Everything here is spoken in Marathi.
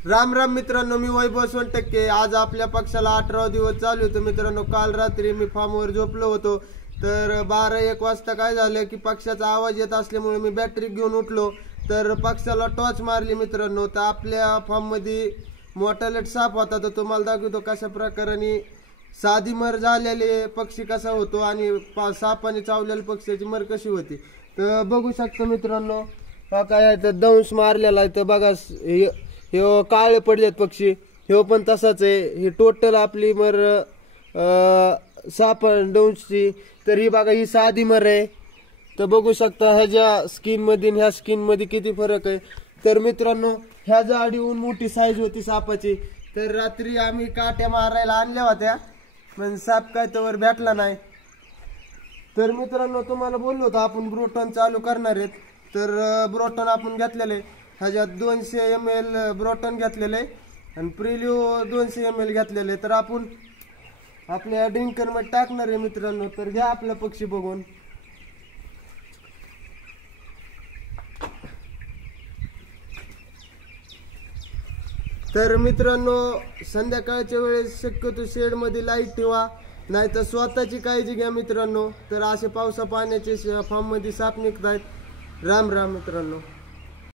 राम राम मित्रांनो, मी वैभव सोनटक्के। आज आपल्या पक्षाला 18 दिवस चालू होते मित्रांनो। काल रात्री मी फार्मवर झोपलो होतो, तर 12-1 वाजता काय झालं की पक्षाचा आवाज येत असल्यामुळे मी बॅटरी घेऊन उठलो, तर पक्षाला टॉर्च मारली मित्रांनो। तर आपल्या फार्म मध्ये मोठा लेट साप होता, तर तुम्हाला दाखवतो कशा प्रकारे साधी मर झालेले पक्षी कसा होतो आणि सापाने चावलेल्या पक्षाची मर कशी होती। तर बघू शकतो मित्रांनो, काय तर दंश मारलेला आहे। तर बघा हे काळे पडलेत पक्षी, हे पण तसाच आहे। हे टोटल आपली मर साप दंशची। तर ही बघा, ही साधी मर आहे। तर बघू शकता ह्याच्या स्किन मध्ये ह्या स्किन मध्ये किती फरक आहे। तर मित्रांनो, ह्या जाडीहून मोठी साईज होती सापाची। तर रात्री आम्ही काट्या मारायला आणल्या होत्या, पण साप काय तवर भेटला नाही। तर मित्रांनो, तुम्हाला बोललो होतो आपण ब्रोटॉन चालू करणार आहेत। तर ब्रोटॉन आपण घेतलेले, ह्याच्यात 200 ml ब्रोटॉन घेतलेले आणि प्रिलिओ 200 ml घेतलेले। तर आपण आपल्या ड्रिंकर मध्ये टाकणार आहे मित्रांनो। तर घ्या आपला पक्षी बघून। तर मित्रांनो, संध्याकाळच्या वेळेस शक्यतो शेड मध्ये लाईट ठेवा, नाही तर स्वतःची काळजी घ्या मित्रांनो। तर असे पावसा पाण्याचे फार्म मध्ये साप निघतायत। राम राम मित्रांनो।